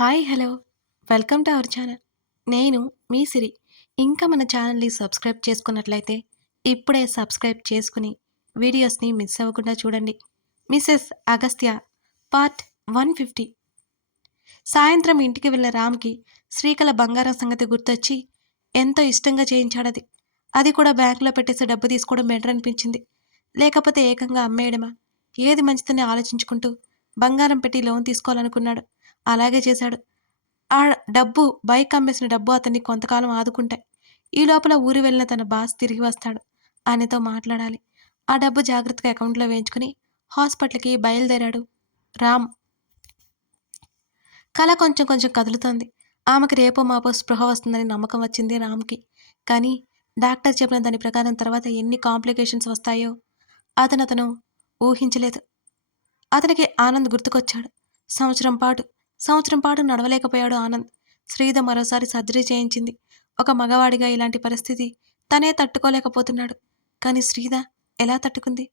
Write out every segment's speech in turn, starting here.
Hi hello welcome to our channel. నేను మీ సిరి. ఇంకా మన ఛానల్ని సబ్స్క్రైబ్ చేసుకున్నట్లయితే ఇప్పుడే సబ్స్క్రైబ్ చేసుకుని వీడియోస్ని మిస్ అవ్వకుండా చూడండి. Mrs Agastya part 150. సాయంత్రం ఇంటికి వెళ్ళిన రామ్కి శ్రీకళ బంగారం సంగతి గుర్తొచ్చి ఎంతో ఇష్టంగా చేయించాడది. అది కూడా బ్యాంకులో పెట్టేసి డబ్బు తీసుకోవడం బెటర్ అనిపించింది. లేకపోతే ఏకంగా అమ్మేయడమా, ఏది మంచిదని ఆలోచించుకుంటూ బంగారం పెట్టి లోన్ తీసుకోవాలనుకున్నాడు. అలాగే చేశాడు. ఆ డబ్బు, బైక్ అమ్మేసిన డబ్బు అతన్ని కొంతకాలం ఆదుకుంటాయి. ఈ లోపల ఊరు వెళ్ళిన తన బాస్ తిరిగి వస్తాడు. ఆయనతో మాట్లాడాలి. ఆ డబ్బు జాగ్రత్తగా అకౌంట్లో వేయించుకుని హాస్పిటల్కి బయలుదేరాడు రామ్. కళ కొంచెం కొంచెం కదులుతోంది. ఆమెకి రేపో మాపో స్పృహ వస్తుందని నమ్మకం వచ్చింది రామ్కి. కానీ డాక్టర్ చెప్పిన దాని ప్రకారం తర్వాత ఎన్ని కాంప్లికేషన్స్ వస్తాయో అతను ఊహించలేదు. అతనికి ఆనంద్ గుర్తుకొచ్చాడు. సంవత్సరం పాటు నడవలేకపోయాడు ఆనంద్. శ్రీధ మరోసారి సర్జరీ చేయించింది. ఒక మగవాడిగా ఇలాంటి పరిస్థితి తనే తట్టుకోలేకపోతున్నాడు. కానీ శ్రీధ ఎలా తట్టుకుంది?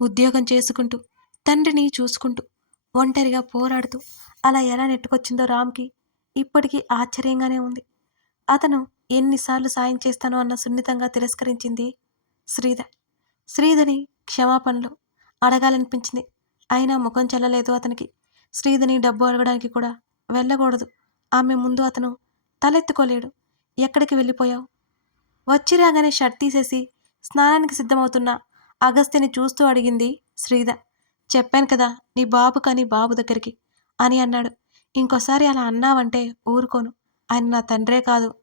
ఉద్యోగం చేసుకుంటూ, తండ్రిని చూసుకుంటూ, ఒంటరిగా పోరాడుతూ అలా ఎలా నెట్టుకొచ్చిందో రామ్కి ఇప్పటికీ ఆశ్చర్యంగానే ఉంది. అతను ఎన్నిసార్లు సాయం చేస్తానో అన్న సున్నితంగా తిరస్కరించింది శ్రీధ. శ్రీధని క్షమాపణలు అడగాలనిపించింది. అయినా ముఖం చెల్లలేదు అతనికి. శ్రీధని డబ్బు అడగడానికి కూడా వెళ్ళకూడదు. ఆమె ముందు అతను తలెత్తుకోలేడు. ఎక్కడికి వెళ్ళిపోయావు? వచ్చి రాగానే షర్ట్ తీసేసి స్నానానికి సిద్ధమవుతున్న అగస్త్యని చూస్తూ అడిగింది శ్రీధ. చెప్పాను కదా నీ బాబు కానీ బాబు దగ్గరికి అని అన్నాడు. ఇంకోసారి అలా అన్నావంటే ఊరుకోను. ఆయన నా తండ్రే కాదు.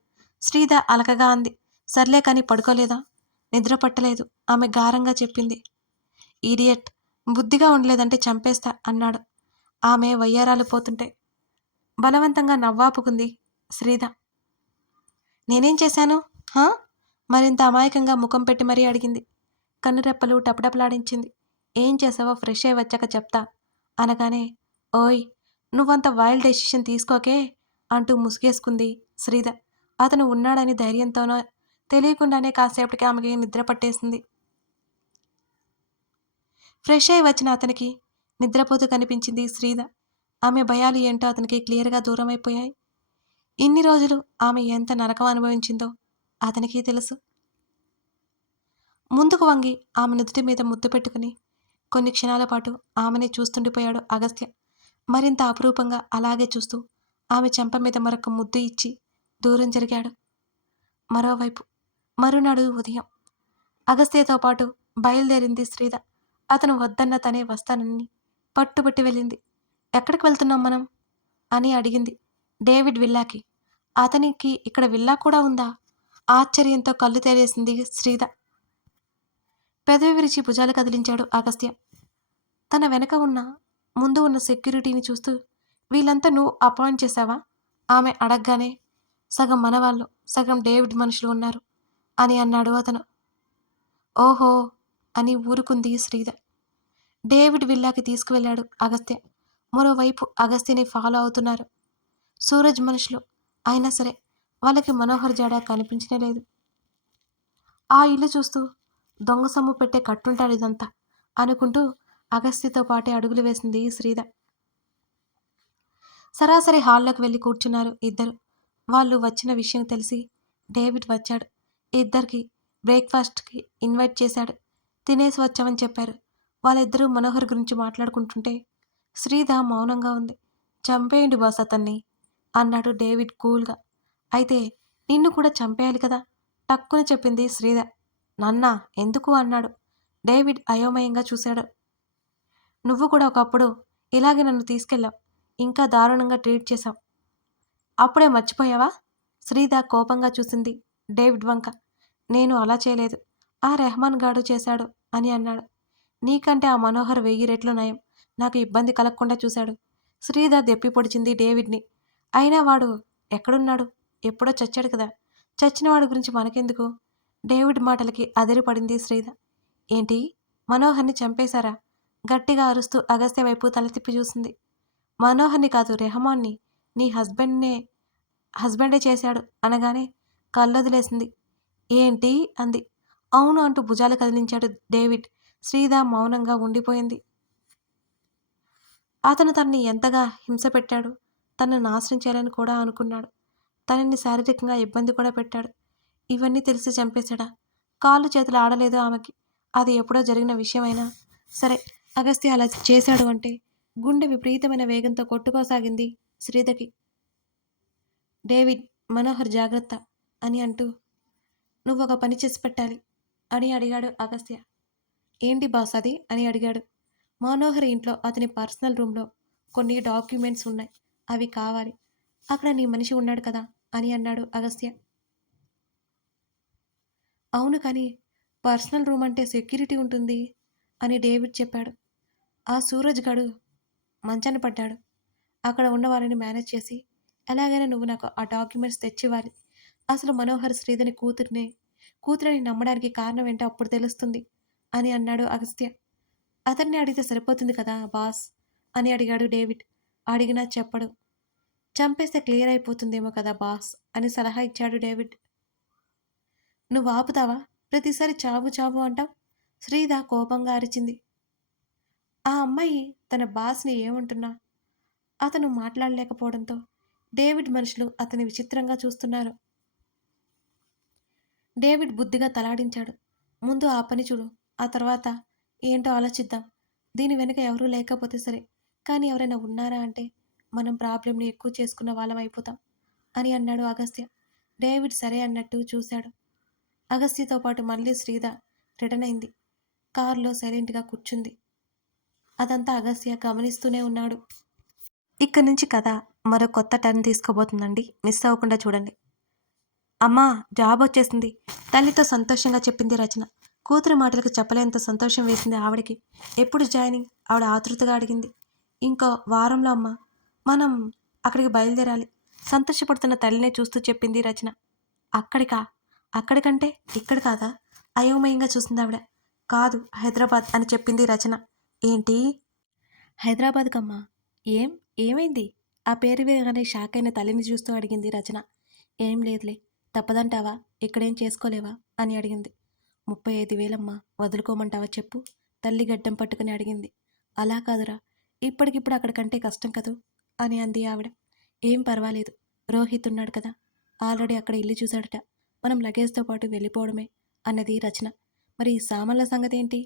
శ్రీధ అలకగా అంది. సర్లే కానీ పడుకోలేదా? నిద్ర పట్టలేదు ఆమె గారంగా చెప్పింది. ఈడియట్, బుద్ధిగా ఉండలేదంటే చంపేస్తా అన్నాడు ఆమె వయ్యారాలు పోతుంటే. బలవంతంగా నవ్వాపుకుంది శ్రీధ. నేనేం చేశాను? హా? మరింత అమాయకంగా ముఖం పెట్టి మరీ అడిగింది. కన్నురెప్పలు టపటపలాడించింది. ఏం చేసావో ఫ్రెష్ అయి వచ్చాక చెప్తా అనగానే, ఓయ్ నువ్వంత వైల్డ్ డెసిషన్ తీసుకోకే అంటూ ముసుగేసుకుంది శ్రీధ. అతను ఉన్నాడని ధైర్యంతోనో తెలియకుండానే కాసేపటికి ఆమెకి నిద్ర పట్టేసింది. ఫ్రెష్ అయి వచ్చిన అతనికి నిద్రపోతూ కనిపించింది శ్రీధ. ఆమె భయాలు ఏంటో అతనికి క్లియర్గా దూరమైపోయాయి. ఇన్ని రోజులు ఆమె ఎంత నరకం అనుభవించిందో అతనికి తెలుసు. ముందుకు వంగి ఆమె నుదుటి మీద ముద్దు పెట్టుకుని కొన్ని క్షణాల పాటు ఆమెనే చూస్తుండిపోయాడు అగస్త్య. మరింత అపురూపంగా అలాగే చూస్తూ ఆమె చెంప మీద మరొక ముద్దు ఇచ్చి దూరం జరిగాడు. మరోవైపు మరునాడు ఉదయం అగస్త్యతో పాటు బయలుదేరింది శ్రీధ. అతను వద్దన్న తనే వస్తానని పట్టుబట్టి వెళ్ళింది. ఎక్కడికి వెళ్తున్నాం మనం అని అడిగింది. డేవిడ్ విల్లాకి. అతనికి ఇక్కడ విల్లా కూడా ఉందా? ఆశ్చర్యంతో కళ్ళు తేలేసింది శ్రీధ. పెదవి విరిచి భుజాలు కదిలించాడు అగస్త్య. తన వెనక ఉన్న ముందు ఉన్న సెక్యూరిటీని చూస్తూ, వీళ్ళంతా నువ్వు అపాయింట్ చేశావా ఆమె అడగగానే, సగం మనవాళ్ళు సగం డేవిడ్ మనుషులు ఉన్నారు అని అన్నాడు అతను. ఓహో అని ఊరుకుంది శ్రీధ. డేవిడ్ విల్లాకి తీసుకువెళ్ళాడు అగస్త్య. మరోవైపు అగస్త్యని ఫాలో అవుతున్నారు సూరజ్ మనుషులు. అయినా సరే వాళ్ళకి మనోహర్ జాడ కనిపించనే లేదు. ఆ ఇల్లు చూస్తూ దొంగ సొమ్ము పెట్టే కట్టుంటాడు ఇదంతా అనుకుంటూ అగస్త్యతో పాటే అడుగులు వేసింది శ్రీధ. సరాసరి హాల్లోకి వెళ్ళి కూర్చున్నారు ఇద్దరు. వాళ్ళు వచ్చిన విషయం తెలిసి డేవిడ్ వచ్చాడు. ఇద్దరికి బ్రేక్ఫాస్ట్కి ఇన్వైట్ చేశాడు. తినేసి వచ్చామని చెప్పారు. వాళ్ళిద్దరూ మనోహర్ గురించి మాట్లాడుకుంటుంటే శ్రీధ మౌనంగా ఉంది. చంపేయండి బాస్ అతన్ని అన్నాడు డేవిడ్ కూల్గా. అయితే నిన్ను కూడా చంపేయాలి కదా టక్కున చెప్పింది శ్రీధ. నన్నా ఎందుకు అన్నాడు. డేవిడ్ అయోమయంగా చూశాడు. నువ్వు కూడా ఒకప్పుడు ఇలాగే నన్ను తీసుకెళ్ళావు. ఇంకా దారుణంగా ట్రీట్ చేశావు. అప్పుడే మర్చిపోయావా? శ్రీధ కోపంగా చూసింది డేవిడ్ వంక. నేను అలా చేయలేదు. ఆ రెహమాన్ గాడు చేశాడు అని అన్నాడు. నీకంటే ఆ మనోహర్ 1000 రెట్లు నయం. నాకు ఇబ్బంది కలగకుండా చూశాడు. శ్రీధ దెప్పి పొడిచింది డేవిడ్ని. అయినా వాడు ఎక్కడున్నాడు? ఎప్పుడో చచ్చాడు కదా. చచ్చినవాడి గురించి మనకెందుకు? డేవిడ్ మాటలకి అదిరిపడింది శ్రీధ. ఏంటి, మనోహర్ని చంపేశారా? గట్టిగా అరుస్తూ అగస్త్య వైపు తల తిప్పి చూసింది. మనోహర్ని కాదు, రెహమాన్ని. నీ హస్బెండే చేశాడు అనగానే కళ్ళొదిలేసింది. ఏంటి అంది. అవును అంటూ భుజాలు కదిలించాడు డేవిడ్. శ్రీధ మౌనంగా ఉండిపోయింది. అతను తనని ఎంతగా హింస పెట్టాడు? తనను నాశనం చేయాలని కూడా అనుకున్నాడు. తనని శారీరకంగా ఇబ్బంది కూడా పెట్టాడు. ఇవన్నీ తెలిసి చంపేశాడా? కాళ్ళు చేతులు ఆడలేదు ఆమెకి. అది ఎప్పుడో జరిగిన విషయమైనా సరే, అగస్త్య అలా చేశాడు అంటే గుండె విపరీతమైన వేగంతో కొట్టుకోసాగింది శ్రీధకి. డేవిడ్, మనోహర్ జాగ్రత్త అని అంటూ, నువ్వొక పని చేసి పెట్టాలి అని అడిగాడు అగస్త్య. ఏంటి బాస్ అది అని అడిగాడు. మనోహర్ ఇంట్లో అతని పర్సనల్ రూమ్లో కొన్ని డాక్యుమెంట్స్ ఉన్నాయి, అవి కావాలి. అక్కడ నీ మనిషి ఉన్నాడు కదా అని అన్నాడు అగస్త్య. అవును, కానీ పర్సనల్ రూమ్ అంటే సెక్యూరిటీ ఉంటుంది అని డేవిడ్ చెప్పాడు. ఆ సూరజ్ గడు మంచాన పడ్డాడు. అక్కడ ఉన్న వాళ్ళని మేనేజ్ చేసి ఎలాగైనా నువ్వు నాకు ఆ డాక్యుమెంట్స్ తెచ్చివ్వాలి. అసలు మనోహర్ శ్రీధని కూతురని నమ్మడానికి కారణం ఏంటో అప్పుడు తెలుస్తుంది అని అన్నాడు అగస్త్య. అతన్ని అడిగితే సరిపోతుంది కదా బాస్ అని అడిగాడు డేవిడ్. అడిగినా చెప్పడు. చంపేస్తే క్లియర్ అయిపోతుందేమో కదా బాస్ అని సలహా ఇచ్చాడు డేవిడ్. నువ్వు ఆపుతావా? ప్రతిసారి చావు చావు అంటావు. శ్రీధ కోపంగా అరిచింది. ఆ అమ్మాయి తన బాస్ని ఏమంటున్నా అతను మాట్లాడలేకపోవడంతో డేవిడ్ మనుషులు అతని విచిత్రంగా చూస్తున్నారు. డేవిడ్ బుద్ధిగా తలాడించాడు. ముందు ఆ పని చూడు, ఆ తర్వాత ఏంటో ఆలోచిద్దాం. దీని వెనుక ఎవరూ లేకపోతే సరే, కానీ ఎవరైనా ఉన్నారా అంటే మనం ప్రాబ్లంని ఎక్కువ చేసుకున్న వాళ్ళం అయిపోతాం అని అన్నాడు అగస్త్య. డేవిడ్ సరే అన్నట్టు చూశాడు. అగస్త్యతో పాటు మళ్ళీ శ్రీధ రిటర్న్ అయింది. కారులో సైలెంట్గా కూర్చుంది. అదంతా అగస్త్య గమనిస్తూనే ఉన్నాడు. ఇక్కడి నుంచి కథ మరో కొత్త టర్న్ తీసుకోబోతుందండి. మిస్ అవ్వకుండా చూడండి. అమ్మా, జాబ్ వచ్చేసింది, తల్లితో సంతోషంగా చెప్పింది రచన. కూతురు మాటలకు చెప్పలేంత సంతోషం వేసింది ఆవిడకి. ఎప్పుడు జాయినింగ్? ఆవిడ ఆతృతగా అడిగింది. ఇంకో వారంలో అమ్మా, మనం అక్కడికి బయలుదేరాలి, సంతోషపడుతున్న తల్లినే చూస్తూ చెప్పింది రచన. అక్కడికా? అక్కడికంటే ఇక్కడ కాదా? అయోమయంగా చూసింది ఆవిడ. కాదు, హైదరాబాద్ అని చెప్పింది రచన. ఏంటి? హైదరాబాద్కమ్మా. ఏమైంది? ఆ పేరు వినగానే షాక్ అయిన తల్లిని చూస్తూ అడిగింది రచన. ఏం లేదులే, తప్పదంటావా? ఇక్కడేం చేసుకోలేవా అని అడిగింది. 35,000 వదులుకోమంటావా చెప్పు? తల్లి గడ్డం పట్టుకుని అడిగింది. అలా కాదురా, ఇప్పటికిప్పుడు అక్కడికంటే కష్టం కదూ అని అంది ఆవిడ. ఏం పర్వాలేదు, రోహిత్ ఉన్నాడు కదా, ఆల్రెడీ అక్కడ ఇల్లు చూశాడట, మనం లగేజ్తో పాటు వెళ్ళిపోవడమే అన్నది రచన. మరి ఈ సామాన్ల సంగతి ఏంటి?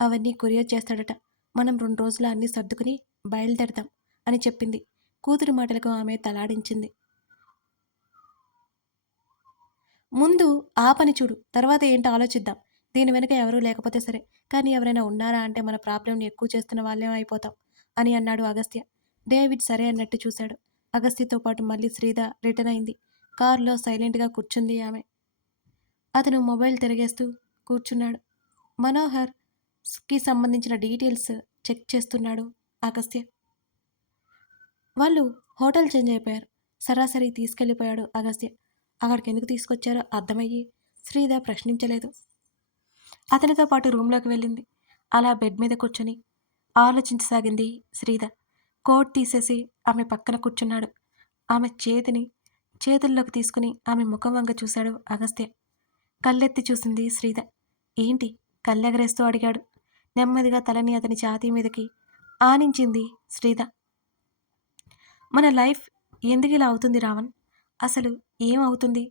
అవన్నీ కొరియర్ చేస్తాడట, మనం 2 రోజులు అన్నీ సర్దుకుని బయలుదేరదాం అని చెప్పింది. కూతురి మాటలకు ఆమె తలాడించింది. ముందు ఆ పని చూడు, తర్వాత ఏంటో ఆలోచిద్దాం. దీని వెనుక ఎవరూ లేకపోతే సరే, కానీ ఎవరైనా ఉన్నారా అంటే మన ప్రాబ్లంని ఎక్కువ చేస్తున్న వాళ్ళేం అయిపోతాం అని అన్నాడు అగస్త్య. డేవిడ్ సరే అన్నట్టు చూశాడు. అగస్త్యతో పాటు మళ్ళీ శ్రీధ రిటర్న్ అయింది. కారులో సైలెంట్గా కూర్చుంది ఆమె. అతను మొబైల్ తిరిగేస్తూ కూర్చున్నాడు. మనోహర్కి సంబంధించిన డీటెయిల్స్ చెక్ చేస్తున్నాడు అగస్త్య. వాళ్ళు హోటల్ చేంజ్ అయిపోయారు. సరాసరి తీసుకెళ్ళిపోయాడు అగస్త్య. అక్కడికి ఎందుకు తీసుకొచ్చారో అర్థమయ్యి శ్రీధ ప్రశ్నించలేదు. అతనితో పాటు రూమ్లోకి వెళ్ళింది. అలా బెడ్ మీద కూర్చొని ఆలోచించసాగింది శ్రీధ. కోట్ తీసేసి ఆమె పక్కన కూర్చున్నాడు. ఆమె చేతుల్లోకి తీసుకుని ఆమె ముఖం వంగ చూశాడు అగస్త్య. కళ్ళెత్తి చూసింది శ్రీధ. ఏంటి? కళ్ళెగరేస్తూ అడిగాడు. నెమ్మదిగా తలని అతని ఛాతీ మీదకి ఆనించింది శ్రీధ. మన లైఫ్ ఎందుకు ఇలా అవుతుంది రావణ్? అసలు ఏమవుతుంది?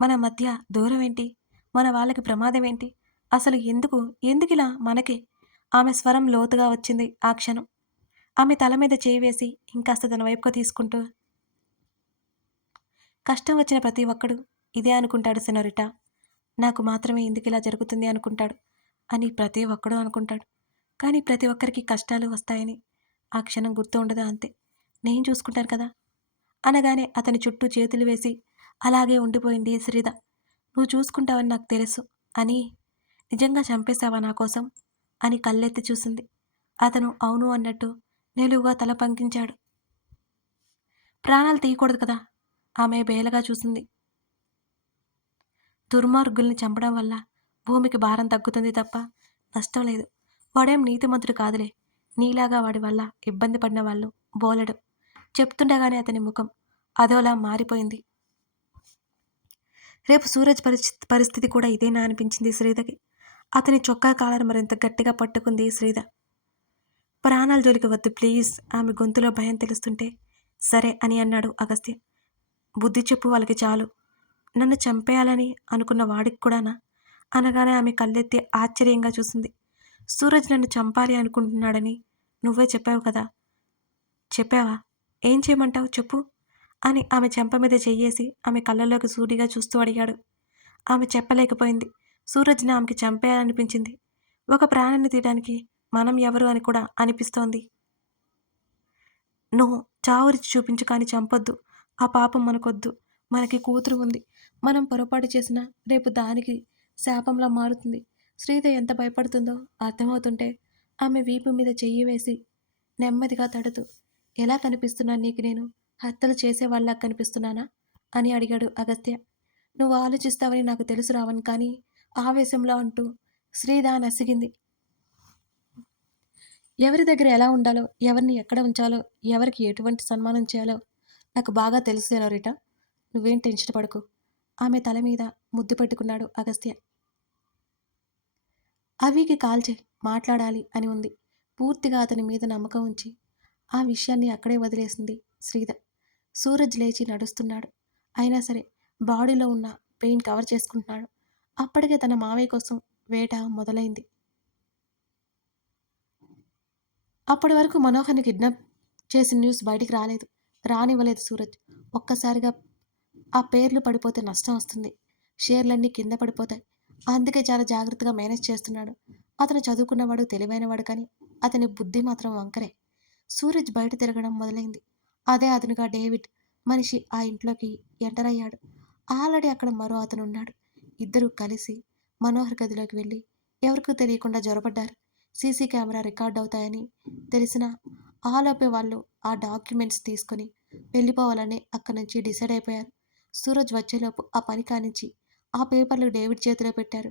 మన మధ్య దూరం ఏంటి? మన వాళ్ళకి ప్రమాదం ఏంటి? అసలు ఎందుకిలా మనకే? ఆమె స్వరం లోతుగా వచ్చింది ఆ క్షణం. ఆమె తల మీద చేయి వేసి ఇంకాస్త తన వైపుగా తీసుకుంటూ, కష్టం వచ్చిన ప్రతి ఒక్కడు ఇదే అనుకుంటాడు సెనోరిటా. నాకు మాత్రమే ఎందుకిలా జరుగుతుంది అనుకుంటాడు అని ప్రతి ఒక్కడూ అనుకుంటాడు. కానీ ప్రతి ఒక్కరికి కష్టాలు వస్తాయని ఆ క్షణం గుర్తు ఉండదు, అంతే. నేను చూసుకుంటాను కదా అనగానే అతని చుట్టూ చేతులు వేసి అలాగే ఉండిపోయింది శ్రీధ. నువ్వు చూసుకుంటావని నాకు తెలుసు అని. నిజంగా చంపేశావా నా కోసం అని కళ్ళెత్తి చూసింది. అతను అవును అన్నట్టు నిలువుగా తల పంకించాడు. ప్రాణాలు తీయకూడదు కదా? ఆమె బేలగా చూసింది. దుర్మార్గుల్ని చంపడం వల్ల భూమికి భారం తగ్గుతుంది తప్ప నష్టం లేదు. వాడేం నీతిమంతుడు కాదులే. నీలాగా వాడి వల్ల ఇబ్బంది పడిన వాళ్ళు బోలెడు. చెప్తుండగానే అతని ముఖం అదోలా మారిపోయింది. రేపు సూరజ్ పరిస్థితి కూడా ఇదేనా అనిపించింది శ్రీధకి. అతని చొక్కా కాలర్ మరింత గట్టిగా పట్టుకుంది శ్రీధ. ప్రాణాల జోలికి వద్దు ప్లీజ్. ఆమె గొంతులో భయం తెలుస్తుంటే సరే అని అన్నాడు అగస్త్య. బుద్ధి చెప్పు వాళ్ళకి చాలు. నన్ను చంపేయాలని అనుకున్న వాడికి కూడానా? అనగానే ఆమె కళ్ళెత్తి ఆశ్చర్యంగా చూసింది. సూరజ్ నన్ను చంపాలి అనుకుంటున్నాడని నువ్వే చెప్పావు కదా! చెప్పావా? ఏం చేయమంటావు చెప్పు? అని ఆమె చెంప మీద చెయ్యేసి ఆమె కళ్ళలోకి సూటిగా చూస్తూ అడిగాడు. ఆమె చెప్పలేకపోయింది. సూరజ్‌ని ఆమెకి చంపేయాలనిపించింది. ఒక ప్రాణాన్ని తీయడానికి మనం ఎవరు అని కూడా అనిపిస్తోంది. నో, చావు రుచి చూపించు కానీ చంపొద్దు. ఆ పాపం మనకొద్దు. మనకి కూతురు ఉంది. మనం పొరపాటు చేసినా రేపు దానికి శాపంలా మారుతుంది. శ్రీద ఎంత భయపడుతుందో అర్థమవుతుంటే ఆమె వీపు మీద చెయ్యి వేసి నెమ్మదిగా తడుతూ, ఎలా కనిపిస్తున్నా నీకు నేను? హత్యలు చేసేవాళ్ళలా కనిపిస్తున్నానా? అని అడిగాడు అగస్త్య. నువ్వు ఆలోచిస్తావని నాకు తెలుసు రావణ్, కానీ ఆవేశంలో అంటూ శ్రీద నసిగింది. ఎవరి దగ్గర ఎలా ఉండాలో, ఎవరిని ఎక్కడ ఉంచాలో, ఎవరికి ఎటువంటి సన్మానం చేయాలో నాకు బాగా తెలుసు సెనోరిట. నువ్వేం టెన్షన్ పడకు. ఆమె తల మీద ముద్దు పెట్టుకున్నాడు అగస్త్య. అవికి కాల్ చెయ్, మాట్లాడాలి అని ఉంది. పూర్తిగా అతని మీద నమ్మకం ఉంచి ఆ విషయాన్ని అక్కడే వదిలేసింది శ్రీద. సూరజ్ లేచి నడుస్తున్నాడు. అయినా సరే బాడీలో ఉన్న పెయిన్ కవర్ చేసుకుంటున్నాడు. అప్పటికే తన మావయ్య కోసం వేట మొదలైంది. అప్పటి వరకు మనోహర్ని కిడ్నాప్ చేసిన న్యూస్ బయటికి రాలేదు. రానివ్వలేదు సూరజ్. ఒక్కసారిగా ఆ పేర్లు పడిపోతే నష్టం వస్తుంది. షేర్లన్నీ కింద పడిపోతాయి. అందుకే చాలా జాగ్రత్తగా మేనేజ్ చేస్తున్నాడు. అతను చదువుకున్నవాడు, తెలివైనవాడు, కానీ అతని బుద్ధి మాత్రం వంకరే. సూరజ్ బయట తిరగడం మొదలైంది. అదే అతనుగా డేవిడ్ మనిషి ఆ ఇంట్లోకి ఎంటర్ అయ్యాడు. ఆల్రెడీ అక్కడ మరో అతను ఉన్నాడు. ఇద్దరూ కలిసి మనోహర్ గదిలోకి వెళ్ళి ఎవరికీ తెలియకుండా జొరబడ్డారు. సీసీ కెమెరా రికార్డ్ అవుతాయని తెలిసిన ఆలోపే వాళ్ళు ఆ డాక్యుమెంట్స్ తీసుకొని వెళ్ళిపోవాలని అక్కడి నుంచి డిసైడ్ అయిపోయారు. సూరజ్ వచ్చేలోపు ఆ పని కానించి ఆ పేపర్లు డేవిడ్ చేతిలో పెట్టారు.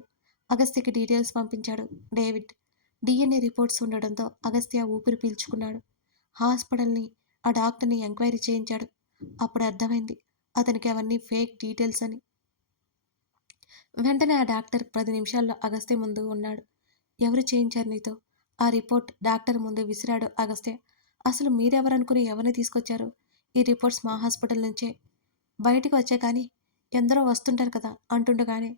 అగస్త్యకి డీటెయిల్స్ పంపించాడు డేవిడ్. డిఎన్ఏ రిపోర్ట్స్ ఉండడంతో అగస్త్య ఊపిరి పీల్చుకున్నాడు. హాస్పిటల్ని ఆ డాక్టర్ని ఎంక్వైరీ చేయించాడు. అప్పుడు అర్థమైంది అతనికి అవన్నీ ఫేక్ డీటెయిల్స్ అని. వెంటనే ఆ డాక్టర్ 10 నిమిషాల్లో అగస్త్య ముందు ఉన్నాడు. ఎవరు చేయించారు నీతో? ఆ రిపోర్ట్ డాక్టర్ ముందు విసిరాడు అగస్త్య. అసలు మీరెవరనుకుని ఎవరిని తీసుకొచ్చారు? ఈ రిపోర్ట్స్ మా హాస్పిటల్ నుంచే బయటికి వచ్చే కానీ ఎందరో వస్తుంటారు కదా అంటుండగానే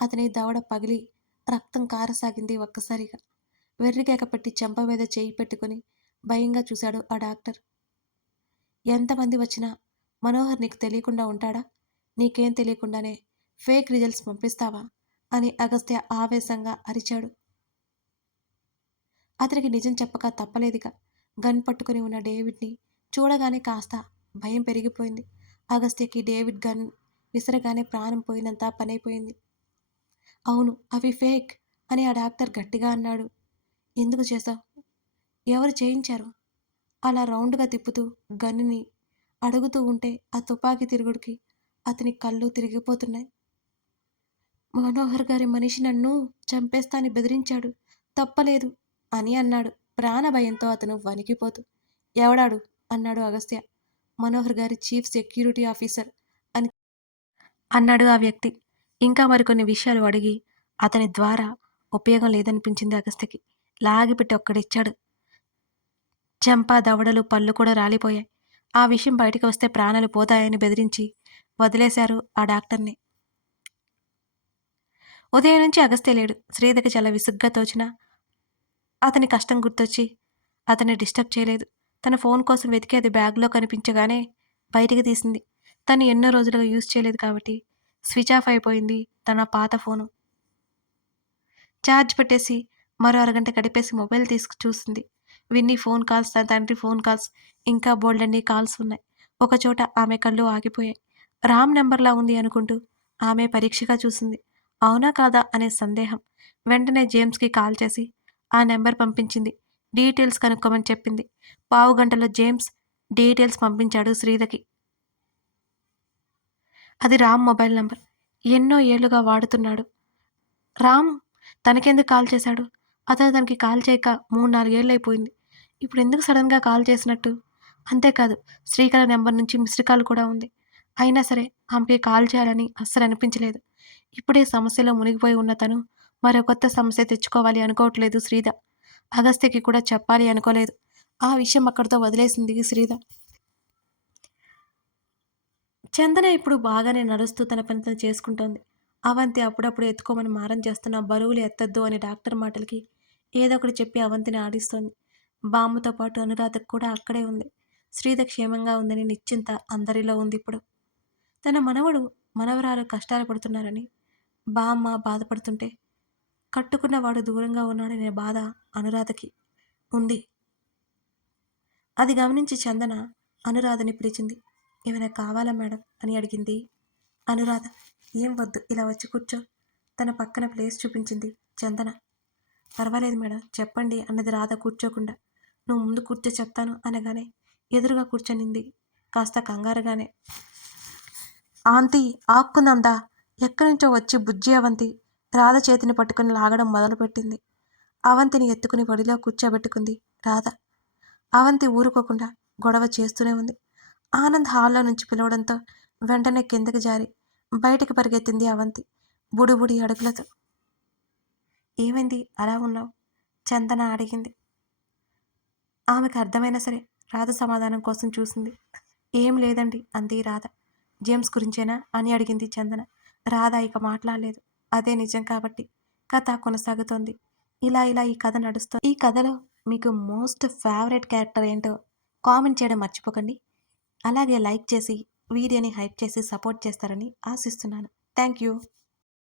అతని దవడ పగిలి రక్తం కారసాగింది ఒక్కసారిగా. వెర్రికేక పెట్టి చెంప మీద చేయి పెట్టుకుని భయంగా చూశాడు ఆ డాక్టర్. ఎంతమంది వచ్చినా మనోహర్ నీకు తెలియకుండా ఉంటాడా? నీకేం తెలియకుండానే ఫేక్ రిజల్ట్స్ పంపిస్తావా? అని అగస్త్య ఆవేశంగా అరిచాడు. అతనికి నిజం చెప్పక తప్పలేదిక. గన్ పట్టుకుని ఉన్న డేవిడ్ని చూడగానే కాస్త భయం పెరిగిపోయింది. అగస్త్యకి డేవిడ్ గన్ విసరగానే ప్రాణం పోయినంత పనైపోయింది. అవును, అవి ఫేక్ అని ఆ డాక్టర్ గట్టిగా అన్నాడు. ఎందుకు చేశావు? ఎవరు చేయించారు? అలా రౌండ్గా తిప్పుతూ గన్నుని అడుగుతూ ఉంటే ఆ తుపాకీ తిరుగుడికి అతని కళ్ళు తిరిగిపోతున్నాయి. మనోహర్ గారి మనిషి నన్ను చంపేస్తాని బెదిరించాడు, తప్పలేదు అని అన్నాడు ప్రాణభయంతో అతను వణికిపోతూ. ఎవడాడు? అన్నాడు అగస్త్య. మనోహర్ గారి చీఫ్ సెక్యూరిటీ ఆఫీసర్ అని అన్నాడు ఆ వ్యక్తి. ఇంకా మరికొన్ని విషయాలు అడిగి అతని ద్వారా ఉపయోగం లేదనిపించింది అగస్త్యకి. లాగిపెట్టి ఒక్కడిచ్చాడు. చెంప, దవడలు, పళ్ళు కూడా రాలిపోయాయి. ఆ విషయం బయటికి వస్తే ప్రాణాలు పోతాయని బెదిరించి వదిలేశారు ఆ డాక్టర్ని. ఉదయం నుంచి అగస్త్య లేడు. శ్రీధకి చాలా విసుగ్గా తోచినా అతని కష్టం గుర్తొచ్చి అతన్ని డిస్టర్బ్ చేయలేదు. తన ఫోన్ కోసం వెతికి అది బ్యాగ్లో కనిపించగానే బయటికి తీసింది. తను ఎన్నో రోజులుగా యూజ్ చేయలేదు కాబట్టి స్విచ్ ఆఫ్ అయిపోయింది తన పాత ఫోను. ఛార్జ్ పెట్టేసి మరో అరగంట గడిపేసి మొబైల్ తీసుకు చూసింది. విన్నీ ఫోన్ కాల్స్, తన తండ్రి ఫోన్ కాల్స్, ఇంకా బోల్డన్ని కాల్స్ ఉన్నాయి. ఒకచోట ఆమె కళ్ళు ఆగిపోయాయి. రామ్ నెంబర్లా ఉంది అనుకుంటూ ఆమె పరీక్షగా చూసింది. అవునా కాదా అనే సందేహం. వెంటనే జేమ్స్కి కాల్ చేసి ఆ నెంబర్ పంపించింది. డీటెయిల్స్ కనుక్కోమని చెప్పింది. పావుగంటలో జేమ్స్ డీటెయిల్స్ పంపించాడు శ్రీధకి. అది రామ్ మొబైల్ నంబర్. ఎన్నో ఏళ్లుగా వాడుతున్నాడు. రామ్ తనకెందుకు కాల్ చేశాడు? అతను తనకి కాల్ చేయక 3, 4 ఏళ్ళైపోయింది. ఇప్పుడెందుకు సడన్‌గా కాల్ చేసినట్టు? అంతేకాదు, శ్రీకళ నెంబర్ నుంచి మిస్డ్ కాల్ కూడా ఉంది. అయినా సరే ఆమెకి కాల్ చేయాలని అస్సలు అనిపించలేదు. ఇప్పుడే సమస్యలో మునిగిపోయి ఉన్న తను మరో కొత్త సమస్య తెచ్చుకోవాలి అనుకోవట్లేదు శ్రీధ. అగస్త్యకి కూడా చెప్పాలి అనుకోలేదు. ఆ విషయం అక్కడితో వదిలేసింది శ్రీధ. చందన ఇప్పుడు బాగానే నడుస్తూ తన పని తను చేసుకుంటోంది. అవంతి అప్పుడప్పుడు ఎత్తుకోమని మారం చేస్తున్న బరువులు ఎత్తొద్దు అనే డాక్టర్ మాటలకి ఏదో ఒకటి చెప్పి అవంతిని ఆడిస్తోంది. బామ్మతో పాటు అనురాధకు కూడా అక్కడే ఉంది. శ్రీధ క్షేమంగా ఉందని నిశ్చింత అందరిలో ఉందిప్పుడు. తన మనవడు, మనవరాలు కష్టాలు పడుతున్నారని బామ్మ బాధపడుతుంటే, కట్టుకున్నవాడు దూరంగా ఉన్నాడనే బాధ అనురాధకి ఉంది. అది గమనించి చందన అనురాధని పిలిచింది. "ఏమైనా కావాలా మేడం" అని అడిగింది అనురాధ. "ఏం వద్దు, ఇలా వచ్చి కూర్చో." తన పక్కన ప్లేస్ చూపించింది చందన. "పర్వాలేదు మేడం, చెప్పండి" అన్నది రాధ కూర్చోకుండా. "నువ్వు ముందు కూర్చో చెప్తాను" అనగానే ఎదురుగా కూర్చొనింది కాస్త కంగారుగానే. "ఆంటీ, ఆక్కుందాందా." ఎక్కడి నుంచో వచ్చి బుజ్జి అవంతి రాధ చేతిని పట్టుకుని లాగడం మొదలుపెట్టింది. అవంతిని ఎత్తుకుని ఒడిలో కూర్చోబెట్టుకుంది రాధ. అవంతి ఊరుకోకుండా గొడవ చేస్తూనే ఉంది. ఆనంద్ హాల్లో నుంచి పిలవడంతో వెంటనే కిందకి జారి బయటికి పరిగెత్తింది అవంతి బుడిబుడి అడుగులతో. "ఏమైంది అలా ఉన్నావు?" చందన అడిగింది. ఆమెకు అర్థమైనా సరే రాధ సమాధానం కోసం చూసింది. "ఏం లేదండి" అంది రాధ. "జేమ్స్ గురించేనా?" అని అడిగింది చందన. రాధ ఇక మాట్లాడలేదు. అదే నిజం కాబట్టి కథ కొనసాగుతోంది. ఇలా ఇలా ఈ కథ నడుస్తోంది. ఈ కథలో మీకు మోస్ట్ ఫేవరెట్ క్యారెక్టర్ ఏంటో కామెంట్ చేయడం మర్చిపోకండి. అలాగే లైక్ చేసి వీడియోని హైప్ చేసి సపోర్ట్ చేస్తారని ఆశిస్తున్నాను. Thank you.